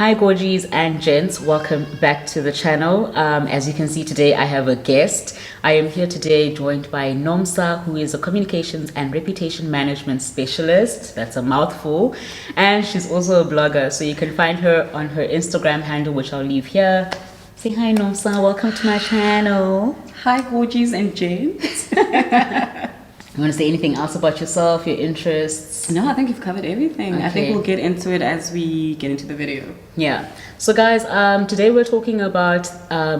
Hi Gorgies and Gents, welcome back to the channel. As you can see today I have a guest. I am here today joined by Nomsa, who is a communications and reputation management specialist. That's a mouthful. And she's also a blogger, so you can find her on her Instagram handle, which I'll leave here. Say hi Nomsa, welcome to my channel. Hi Gorgies and Gents. You want to say anything else about yourself, your interests? No, I think you've covered everything. Okay. I think we'll get into it as we get into the video. Yeah. So guys, today we're talking about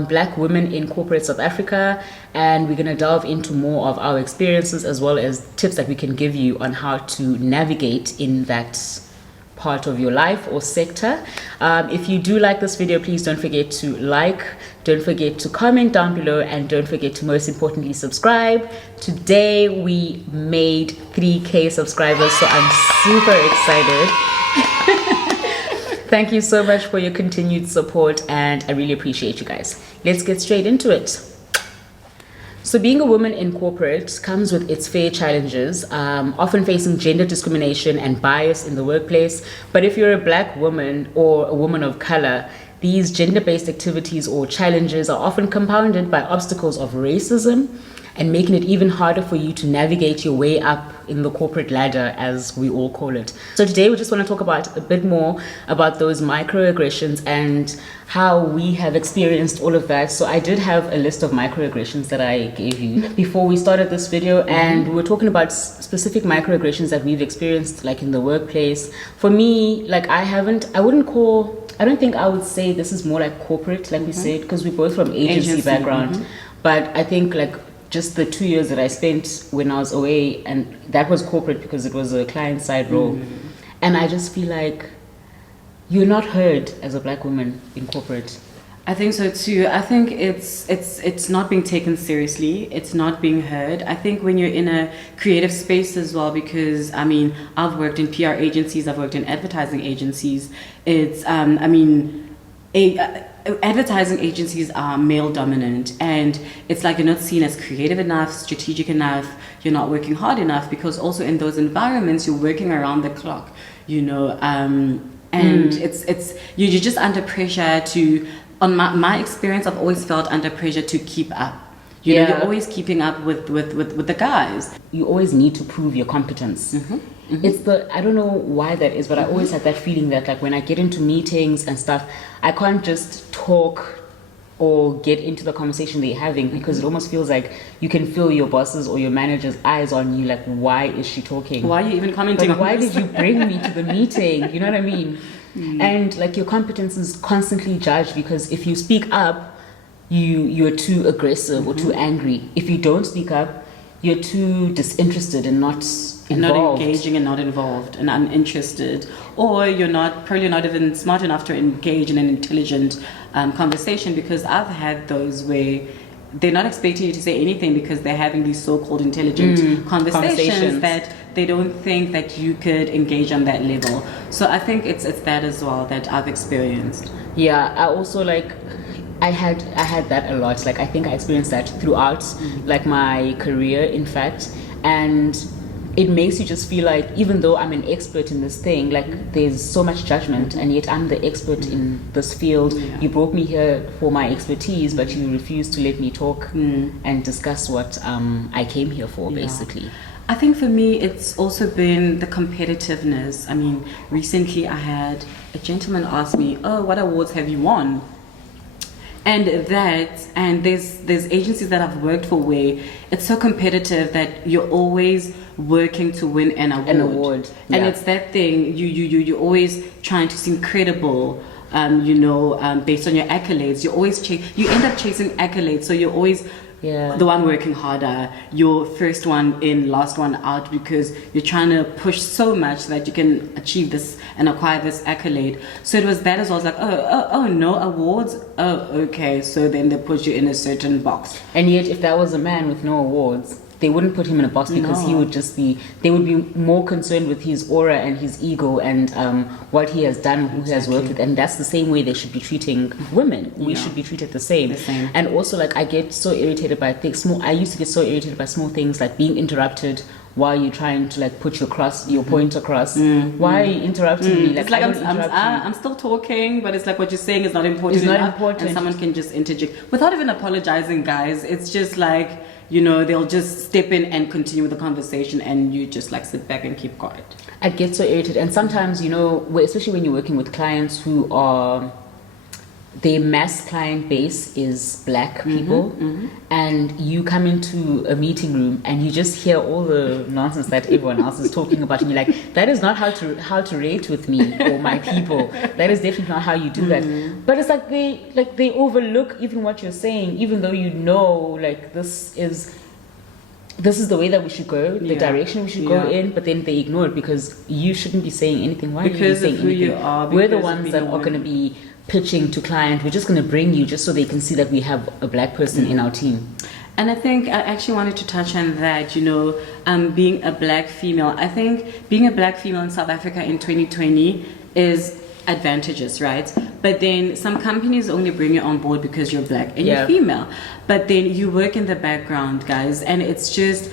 Black women in corporate South Africa, and we're going to delve into more of our experiences as well as tips that we can give you on how to navigate in that part of your life or sector. If you do like this video, please don't forget to like, don't forget to comment down below, and don't forget to most importantly subscribe. Today we made 3K subscribers, so I'm super excited. Thank you so much for your continued support, and I really appreciate you guys. Let's get straight into it. So being a woman in corporate comes with its fair challenges, often facing gender discrimination and bias in the workplace. But if you're a Black woman or a woman of color, these gender-based activities or challenges are often compounded by obstacles of racism and making it even harder for you to navigate your way up in the corporate ladder, as we all call it. So today we just want to talk about a bit more about those microaggressions and how we have experienced all of that. So I did have a list of microaggressions that I gave you before we started this video, and we were talking about specific microaggressions that we've experienced, like in the workplace. For me, like I don't think I would say this is more like corporate, like we said, because we're both from agency background. But I think like just the 2 years that I spent when I was away, and that was corporate because it was a client side role. And I just feel like you're not heard as a Black woman in corporate. I think so too. I think it's not being taken seriously. It's not being heard. I think when you're in a creative space as well, because I mean, I've worked in PR agencies, I've worked in advertising agencies. It's advertising agencies are male dominant, and it's like you're not seen as creative enough, strategic enough, you're not working hard enough, because also in those environments you're working around the clock, you know, and you're just under pressure to, on my experience, I've always felt under pressure to keep up. You know, you're always keeping up with the guys. You always need to prove your competence. It's I don't know why that is, but I always had that feeling that like when I get into meetings and stuff, I can't just talk or get into the conversation they're having, because it almost feels like you can feel your boss's or your manager's eyes on you, like, why is she talking? Why are you even commenting on why this? did you bring me to the meeting? You know what I mean? And like your competence is constantly judged, because if you speak up, you're too aggressive or too angry. If you don't speak up, you're too disinterested and not involved. Not engaging and not involved and uninterested, or you're probably not even smart enough to engage in an intelligent conversation, because I've had those where they're not expecting you to say anything because they're having these so-called intelligent conversations that they don't think that you could engage on that level. So I think it's that as well that I've experienced. Yeah, I also like I had that a lot. Like I think I experienced that throughout like my career, in fact, and it makes you just feel like, even though I'm an expert in this thing, like there's so much judgment, and yet I'm the expert in this field. You brought me here for my expertise, but you refuse to let me talk and discuss what I came here for, basically. I think for me, it's also been the competitiveness. I mean, recently I had a gentleman ask me, "Oh, what awards have you won?" And there's agencies that I've worked for where it's so competitive that you're always working to win an award. And it's that thing, you're always trying to seem credible, based on your accolades. You end up chasing accolades, so you're always the one working harder, you're first one in, last one out, because you're trying to push so much that you can achieve this and acquire this accolade. So it was that as well. I was like, oh, no awards? Oh, okay. So then they put you in a certain box. And yet if that was a man with no awards, they wouldn't put him in a box because he would just be, they would be more concerned with his aura and his ego and what he has done, who he has worked with. And that's the same way they should be treating women. We should be treated the same. And also, like, I get so irritated by things. I used to get so irritated by small things like being interrupted while you're trying to like put your point across. Why are you interrupting me? Like, it's like I'm still talking, but it's like what you're saying is not important. It's not important. And someone can just interject without even apologizing, guys. It's just like, you know, they'll just step in and continue with the conversation, and you just like sit back and keep quiet. I get so irritated, and sometimes, you know, especially when you're working with clients who are, their mass client base is black people, and you come into a meeting room and you just hear all the nonsense that everyone else is talking about, and you're like, that is not how to relate with me or my people. That is definitely not how you do that. But it's like they overlook even what you're saying, even though you know, like, this is the way that we should go, the direction we should go in, but then they ignore it because you shouldn't be saying anything. Why because are you saying anything? You are, we're the ones that are going to be pitching to client. We're just going to bring you just so they can see that we have a black person in our team. And I think I actually wanted to touch on that, you know, being a black female. I think being a black female in South Africa in 2020 is advantageous, right? But then some companies only bring you on board because you're black and you're female. But then you work in the background, guys, and it's just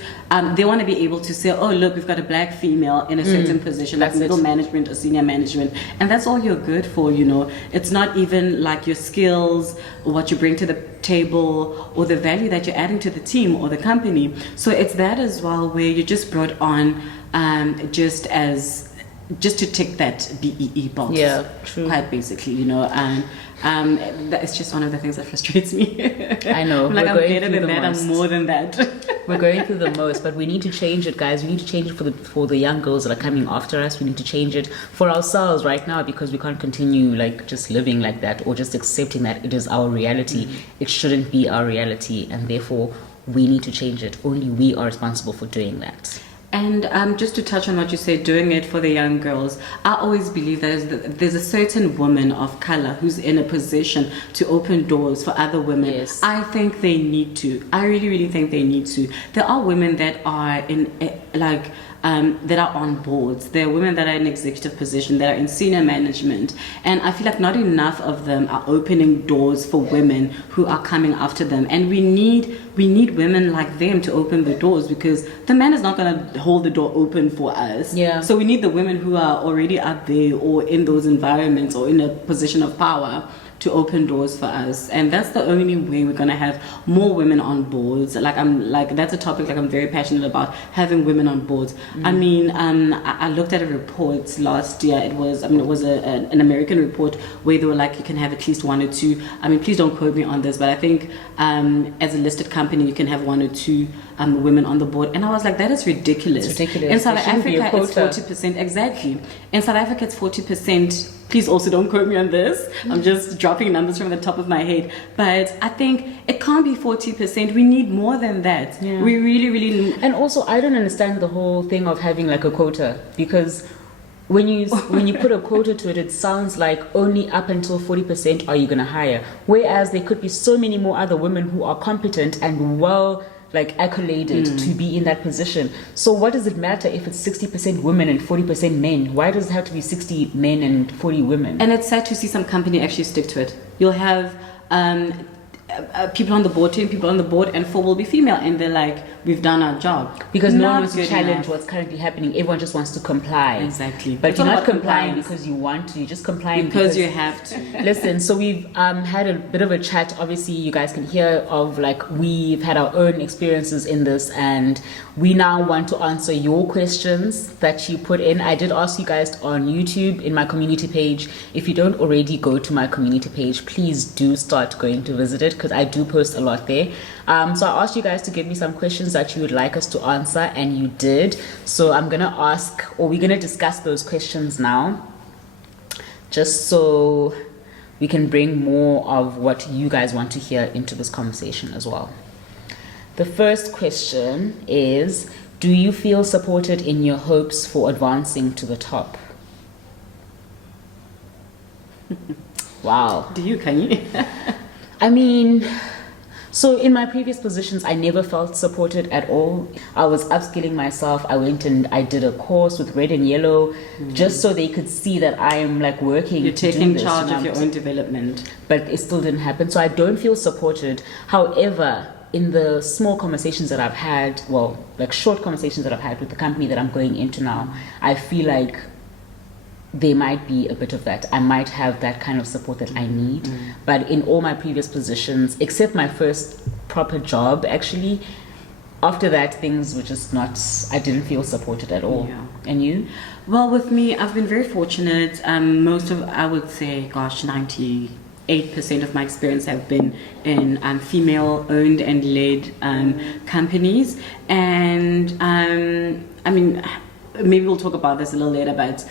they want to be able to say, oh, look, we've got a black female in a certain position, like middle management or senior management, and that's all you're good for, you know. It's not even like your skills or what you bring to the table or the value that you're adding to the team or the company. So it's that as well, where you're just brought on just to tick that BEE box. Yeah, true. Quite basically, you know, and that's just one of the things that frustrates me. I know. I'm like, I'm better than that. I'm more than that. We're going through the most, but we need to change it, guys. We need to change it for the young girls that are coming after us. We need to change it for ourselves right now, because we can't continue like just living like that or just accepting that it is our reality. It shouldn't be our reality, and therefore we need to change it. Only we are responsible for doing that. And just to touch on what you said, doing it for the young girls, I always believe that there's a certain woman of color who's in a position to open doors for other women. Yes. I think they need to. I really, really think they need to. There are women that are in that are on boards. There are women that are in executive position, that are in senior management, and I feel like not enough of them are opening doors for women who are coming after them. And we need women like them to open the doors, because the man is not going to hold the door open for us. Yeah. So we need the women who are already up there or in those environments or in a position of power to open doors for us. And that's the only way we're gonna have more women on boards. That's a topic I'm very passionate about, having women on boards. I mean, I looked at a report last year. It was an American report where they were like, you can have at least one or two. I mean, please don't quote me on this, but I think as a listed company, you can have one or two women on the board. And I was like, that is ridiculous. It's ridiculous. In South Africa, it's 40%. Exactly. In South Africa, it's 40%. Please also don't quote me on this. I'm just dropping numbers from the top of my head. But I think it can't be 40%. We need more than that. Yeah. We really, really need. And also, I don't understand the whole thing of having like a quota, because when you put a quota to it, it sounds like only up until 40% are you going to hire. Whereas there could be so many more other women who are competent and well accoladed to be in that position. So what does it matter if it's 60% women and 40% men? Why does it have to be 60 men and 40 women? And it's sad to see some company actually stick to it. You'll have people on the board, 10 people on the board, and 4 will be female, and they're like, we've done our job. Because no one wants to challenge what's currently happening. Everyone just wants to comply. Exactly. But you're not complying because you want to. You're just complying because you have to. Listen, so we've had a bit of a chat. Obviously, you guys can hear of we've had our own experiences in this, and we now want to answer your questions that you put in. I did ask you guys on YouTube in my community page. If you don't already go to my community page, please do start going to visit it, because I do post a lot there. So I asked you guys to give me some questions that you would like us to answer, and you did. So I'm gonna we're gonna discuss those questions now, just so we can bring more of what you guys want to hear into this conversation as well. The first question is, do you feel supported in your hopes for advancing to the top? Wow. Do you, Khanyi? I mean, So in my previous positions, I never felt supported at all. I was upskilling myself. I went and I did a course with Red and Yellow, just so they could see that I am like working. You're to taking do this, charge of your own development. But it still didn't happen. So I don't feel supported. However, in the small conversations that I've had, well, like short conversations that I've had with the company that I'm going into now, I feel like there might be a bit of that. I might have that kind of support that I need. But in all my previous positions, except my first proper job, actually, after that, things were just not, I didn't feel supported at all. Yeah. And you? Well, with me, I've been very fortunate. Most of, I would say, 98% of my experience have been in female-owned and led companies. And, I mean, maybe we'll talk about this a little later, but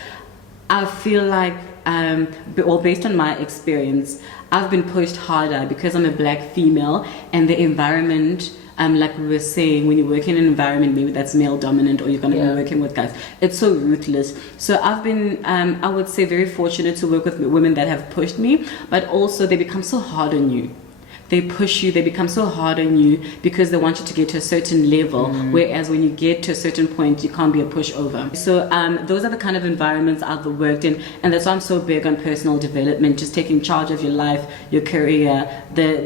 I feel like, well, based on my experience, I've been pushed harder because I'm a black female, and the environment, like we were saying, when you work in an environment maybe that's male dominant, or you're going to be working with guys, it's so ruthless. So I've been, I would say, very fortunate to work with women that have pushed me, but also they become so hard on you. They push you, they become so hard on you because they want you to get to a certain level, whereas when you get to a certain point, you can't be a pushover. So those are the kind of environments I've worked in, and that's why I'm so big on personal development, just taking charge of your life, your career,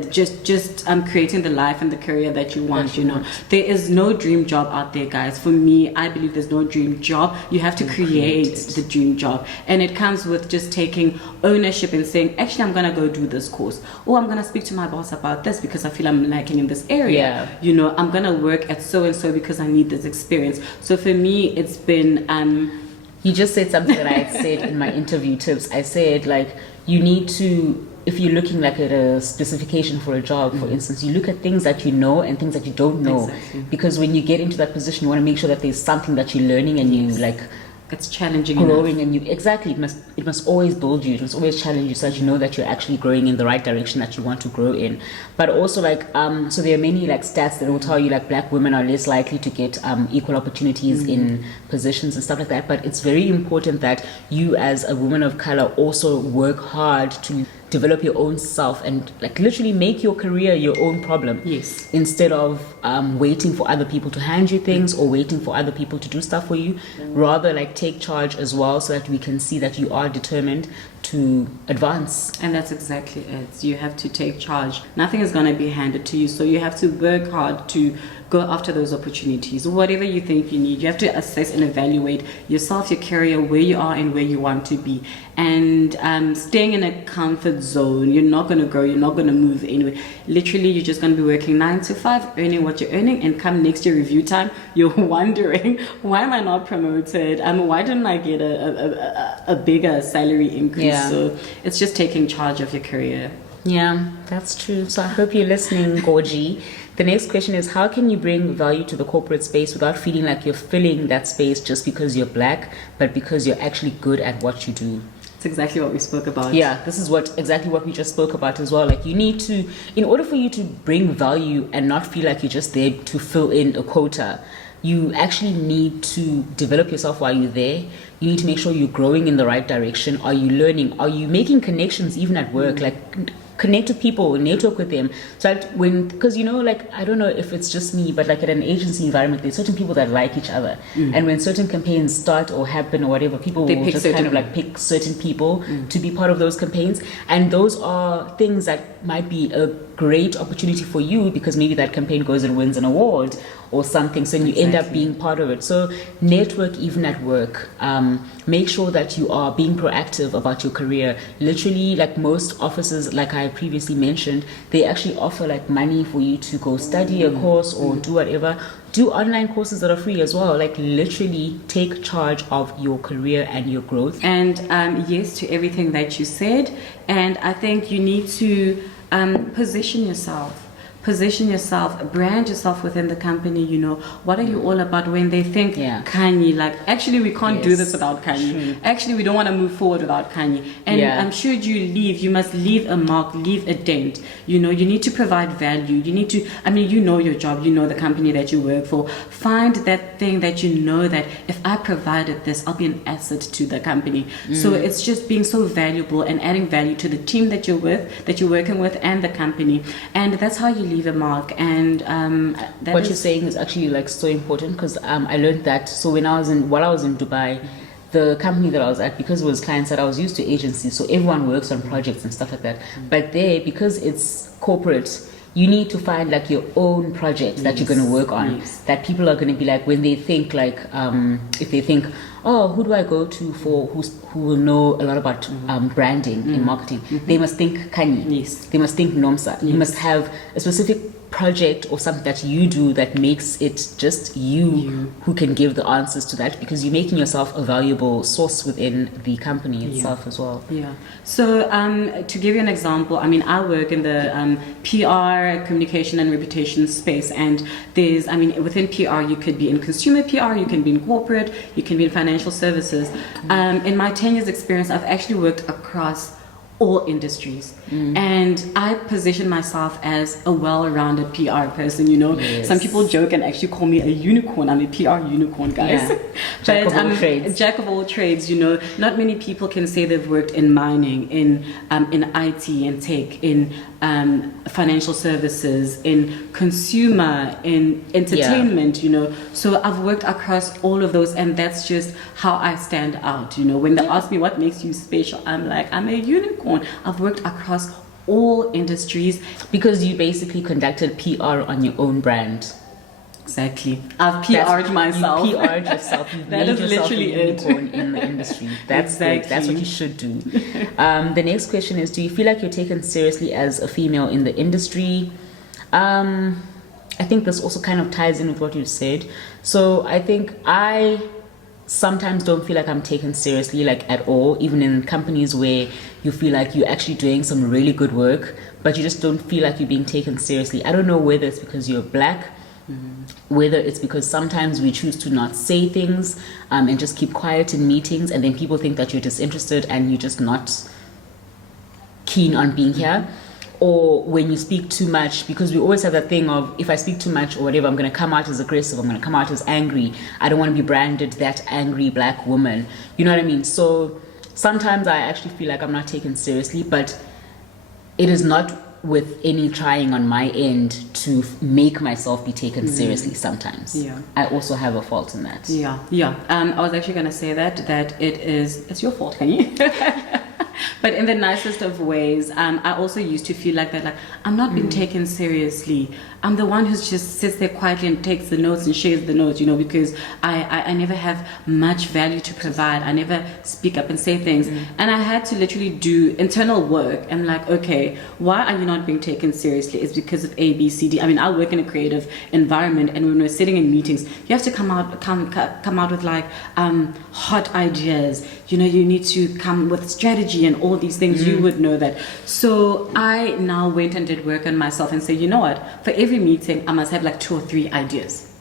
just creating the life and the career that you want, you know. There is no dream job out there, guys. For me, I believe there's no dream job. You have to create the dream job, and it comes with just taking ownership and saying, actually, I'm gonna go do this course, or I'm gonna speak to my boss about this because I feel I'm lacking in this area. You know, I'm gonna work at so and so because I need this experience. So for me, it's been You just said something that I had said in my interview tips. I said, like, you need to, if you're looking like at a specification for a job, for instance, you look at things that you know and things that you don't know. Because when you get into that position, you want to make sure that there's something that you're learning and you like it's challenging, growing enough. And you exactly it must always build you. It must always challenge you so that you know that you're actually growing in the right direction that you want to grow in. But also, like, so there are many like stats that will tell you like black women are less likely to get equal opportunities in positions and stuff like that. But it's very important that you as a woman of color also work hard to develop your own self and like literally make your career your own problem. Yes. Instead of waiting for other people to hand you things or waiting for other people to do stuff for you, rather like take charge as well, so that we can see that you are determined to advance. And that's exactly it. You have to take charge. Nothing is going to be handed to you, so you have to work hard to go after those opportunities. Whatever you think you need, you have to assess and evaluate yourself, your career, where you are and where you want to be. And staying in a comfort zone, you're not going to grow, you're not going to move anywhere. Literally, you're just going to be working 9 to 5, earning what you're earning, and come next year review time, you're wondering, why am I not promoted? Why didn't I get a bigger salary increase? So it's just taking charge of your career. Yeah, that's true. So I hope you're listening, Gorgie. The next question is, how can you bring value to the corporate space without feeling like you're filling that space just because you're black, but because you're actually good at what you do? It's exactly what we spoke about. Yeah, this is exactly what we just spoke about as well. Like, you need to, in order for you to bring value and not feel like you're just there to fill in a quota, you actually need to develop yourself while you're there. You need to make sure you're growing in the right direction. Are you learning? Are you making connections even at work? Like, connect with people, network with them. So that because you know, like, I don't know if it's just me, but like at an agency environment, there's certain people that like each other. And when certain campaigns start or happen or whatever, people will just kind of like pick certain people to be part of those campaigns. And those are things that might be a great opportunity for you because maybe that campaign goes and wins an award or something, so you end up being part of it. So network even at work. Make sure that you are being proactive about your career. Literally, like most offices, like I previously mentioned, they actually offer like money for you to go study a course or do whatever. Do online courses that are free as well. Like, literally take charge of your career and your growth. And yes to everything that you said. And I think you need to position yourself, brand yourself within the company. You know, what are you all about? When they think Khanyi, like, actually we can't do this without Khanyi. Actually, we don't want to move forward without Khanyi. And should you leave, you must leave a mark, leave a dent. You know, you need to provide value. You need to, I mean, you know your job, you know the company that you work for. Find that thing that you know that if I provided this, I'll be an asset to the company. So it's just being so valuable and adding value to the team that you're with, that you're working with, and the company. And that's how you leave a mark, and what you're saying is actually like so important, because I learned that. So while I was in Dubai, the company that I was at, because it was client side, I was used to agencies, so everyone works on projects and stuff like that. But there, because it's corporate, you need to find like your own project that you're going to work on, that people are going to be like, when they think like, if they think, oh, who do I go to for who will know a lot about branding and marketing, they must think Khanyi, they must think Nomsa, you must have a specific project or something that you do that makes it just you who can give the answers to that, because you're making yourself a valuable source within the company itself as well. Yeah. So to give you an example, I mean, I work in the PR, communication and reputation space, and there's, I mean, within PR, you could be in consumer PR, you can be in corporate, you can be in financial services. In my 10 years experience, I've actually worked across all industries, and I position myself as a well-rounded PR person. You know, some people joke and actually call me a unicorn. I'm a PR unicorn, guys. Yeah. Jack of all trades. Jack of all trades. You know, not many people can say they've worked in mining, in IT and tech, in financial services, in consumer, in entertainment. You know, so I've worked across all of those, and that's just how I stand out. You know, when they ask me what makes you special, I'm like, I'm a unicorn. I've worked across all industries. Because you basically conducted PR on your own brand. Exactly. I've PR'd myself. You PR'd yourself. You've made yourself a unicorn in the industry. That's exactly. That's what you should do. The next question is, do you feel like you're taken seriously as a female in the industry? I think this also kind of ties in with what you said. So I think I sometimes don't feel like I'm taken seriously, like at all, even in companies where you feel like you're actually doing some really good work, but you just don't feel like you're being taken seriously. I don't know whether it's because you're black, whether it's because sometimes we choose to not say things and just keep quiet in meetings, and then people think that you're disinterested and you're just not keen on being here. Or when you speak too much, because we always have that thing of, if I speak too much or whatever, I'm going to come out as aggressive, I'm going to come out as angry. I don't want to be branded that angry black woman. You know what I mean? So sometimes I actually feel like I'm not taken seriously, but it is not with any trying on my end to make myself be taken seriously sometimes. Yeah. I also have a fault in that. Yeah. I was actually going to say that it's your fault, Khanyi. But in the nicest of ways, I also used to feel like that, like, I'm not being taken seriously. I'm the one who just sits there quietly and takes the notes and shares the notes, you know, because I never have much value to provide. I never speak up and say things. And I had to literally do internal work and like, okay, why are you not being taken seriously? It's because of A, B, C, D. I mean, I work in a creative environment, and when we're sitting in meetings, you have to come out with like hot ideas. You know, you need to come with strategy and all these things. You would know that. So I now went and did work on myself and say, you know what, for every meeting I must have like 2 or 3 ideas.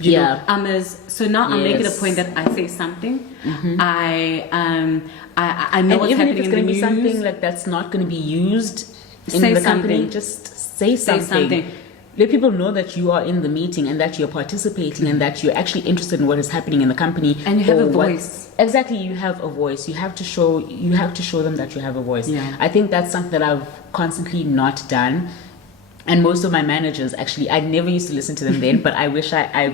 You know, so now I'm making a point that I say something. I know what's happening in the news. Even if it's going to be something like that's not going to be used in the company, just say something. Let people know that you are in the meeting and that you're participating and that you're actually interested in what is happening in the company. And you have a voice. Exactly, you have a voice. You have to show them that you have a voice. Yeah. I think that's something that I've constantly not done. And most of my managers, actually, I never used to listen to them then, but I wish I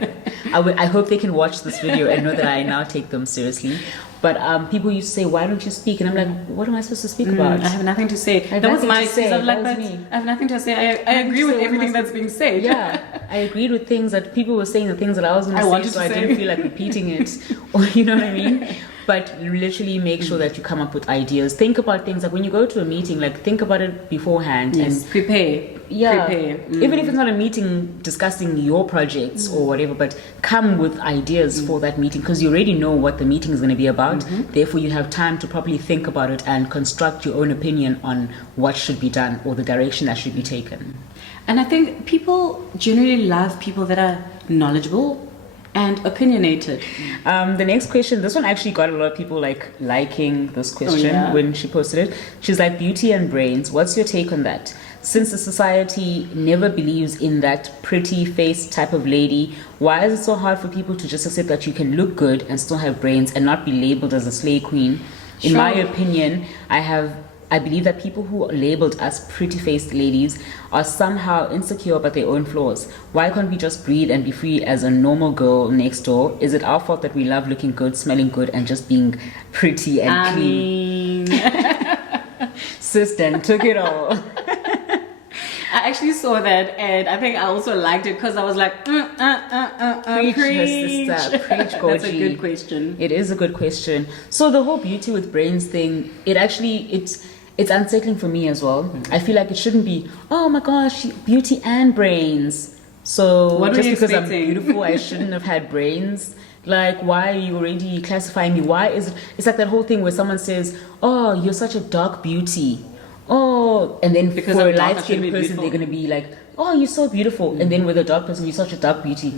hope they can watch this video and know that I now take them seriously. But people used to say, why don't you speak? And I'm like, what am I supposed to speak about? I have nothing to say. That was my excuse. I'm like, I have nothing to say. I agree with everything that's being said. Yeah, I agreed with things that people were saying, the things that I was going to say, so I didn't feel like repeating it. Or, you know what I mean? But literally make sure that you come up with ideas. Think about things, like when you go to a meeting, like think about it beforehand. Yes, and prepare. Yeah. Even if it's not a meeting discussing your projects or whatever, but come with ideas for that meeting, because you already know what the meeting is going to be about. Therefore, you have time to properly think about it and construct your own opinion on what should be done or the direction that should be taken. And I think people generally love people that are knowledgeable and opinionated. The next question, this one actually got a lot of people liking this question when she posted it. She's like, beauty and brains, what's your take on that? Since the society never believes in that pretty face type of lady, why is it so hard for people to just accept that you can look good and still have brains and not be labeled as a slay queen? In my opinion, I have I believe that people who labeled us pretty-faced ladies are somehow insecure about their own flaws. Why can't we just breathe and be free as a normal girl next door? Is it our fault that we love looking good, smelling good, and just being pretty and clean? Sis then took it all. I actually saw that, and I think I also liked it because I was like, Preach, her sister. Preach, Gorgie. That's a good question. It is a good question. So the whole beauty with brains thing, it's unsettling for me as well. I feel like it shouldn't be, oh my gosh, beauty and brains. So what just because expecting? I'm beautiful, I shouldn't have had brains. Like, why are you already classifying me? Why is it? It's like that whole thing where someone says, oh, you're such a dark beauty. Oh, and then because for a dark, light-skinned person, beautiful. they're going to be like, oh, you're so beautiful. And then with a dark person, you're such a dark beauty.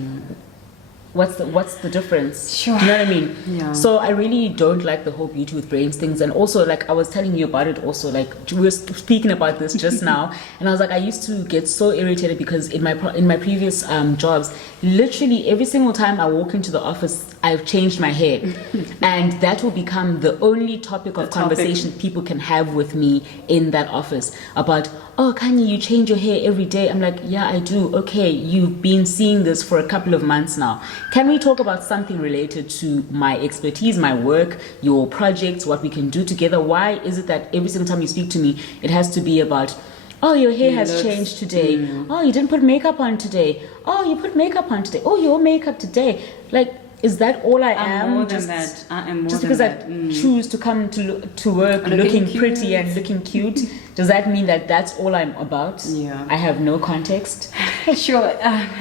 What's the difference? Sure. Do you know what I mean? Yeah. So I really don't like the whole beauty with brains things. And also, like, I was telling you about it also, like, we were speaking about this just now. And I was like, I used to get so irritated because in my previous jobs, literally every single time I walk into the office, I've changed my hair. And that will become the only topic of conversation people can have with me in that office about, oh, Khanyi, you change your hair every day. I'm like, yeah, I do. Okay, you've been seeing this for a couple of months now. Can we talk about something related to my expertise, my work, your projects, what we can do together? Why is it that every single time you speak to me, it has to be about, oh, your hair has changed today. Oh, you didn't put makeup on today. Oh, you put makeup on today. Oh, your makeup today. Like, is that all I am? I'm more than that. I am more just than because that. I choose to come to work looking pretty and looking cute, does that mean that that's all I'm about? Yeah. I have no context. Sure.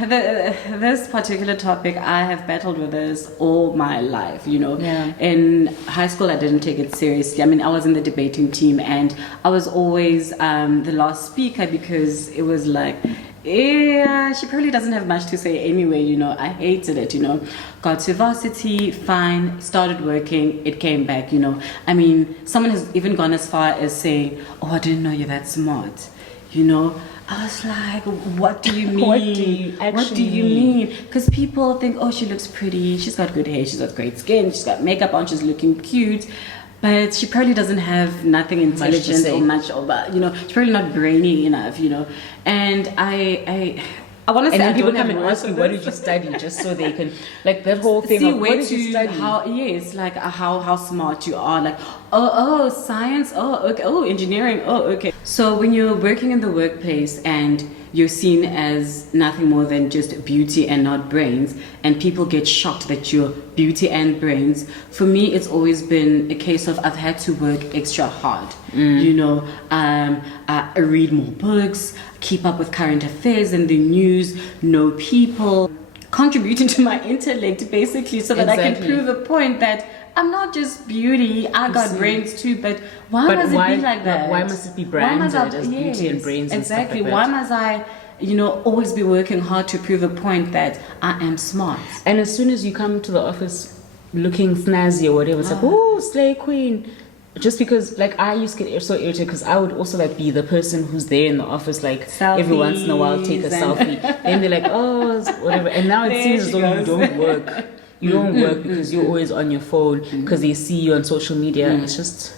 This particular topic, I have battled with this all my life, you know. Yeah. In high school, I didn't take it seriously. I mean, I was in the debating team, and I was always the last speaker because it was like, yeah, she probably doesn't have much to say anyway, you know. I hated it, you know. Got to varsity, fine, started working, it came back, you know. I mean, someone has even gone as far as saying, oh, I didn't know you're that smart, you know. I was like, what do you mean? What do you mean? Because people think, oh, she looks pretty, she's got good hair, she's got great skin, she's got makeup on, she's looking cute. But she probably doesn't have nothing intelligent or much of that, you know. She's probably not brainy enough, you know. And I want to say, and then I people don't come have and words ask you, for what this. did you study? Just so they can, like, that whole thing see of, what where did you to study? how smart you are. Like, oh, science, oh, okay, oh, engineering, oh, okay. So when you're working in the workplace and you're seen as nothing more than just beauty and not brains, and people get shocked that you're beauty and brains, for me it's always been a case of I've had to work extra hard. You know, I read more books, keep up with current affairs and the news, know people, contributing to my intellect basically, so that I can prove a point that I'm not just beauty, I got brains too. But why must it be like that? Why must it be branded as beauty and brains and exactly. stuff like Why that? must I, you know, always be working hard to prove a point that I am smart? And as soon as you come to the office looking snazzy or whatever, it's like, oh, slay queen. Just because, like, I used to get so irritated because I would also, like, be the person who's there in the office, like, every once in a while take a selfie. And they're like, oh, whatever. And now it seems as though you don't work. You don't work because you're always on your phone because they see you on social media. It's just...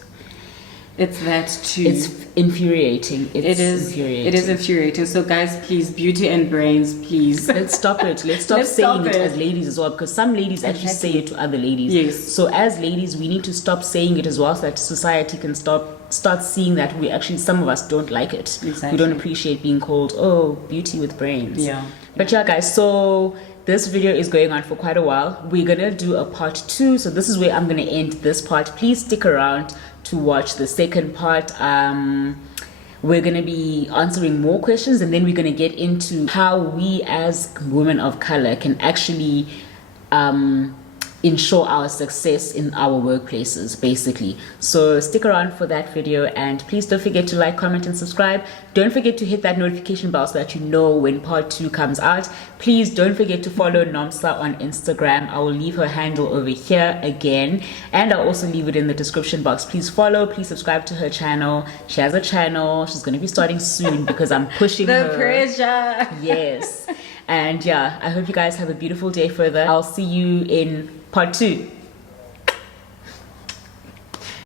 It's that too. It's infuriating. It is infuriating. So guys, please, beauty and brains, please. Let's stop it. Let's stop saying it as ladies as well, because some ladies actually say it to other ladies. Yes. So as ladies, we need to stop saying it as well, so that society can start seeing that we actually, some of us don't like it. Exactly. We don't appreciate being called, oh, beauty with brains. Yeah. But yeah, guys, so this video is going on for quite a while. We're gonna do a part 2, so this is where I'm gonna end this part. Please stick around to watch the second part. We're gonna be answering more questions, and then we're gonna get into how we as women of color can actually ensure our success in our workplaces, basically. So stick around for that video, and please don't forget to like, comment, and subscribe. Don't forget to hit that notification bell so that you know when part 2 comes out. Please don't forget to follow Nomsa on Instagram. I will leave her handle over here again, and I'll also leave it in the description box. Please follow, please subscribe to her channel. She has a channel. She's going to be starting soon because I'm pushing her. The pressure. Yes. And yeah, I hope you guys have a beautiful day further. I'll see you in part 2.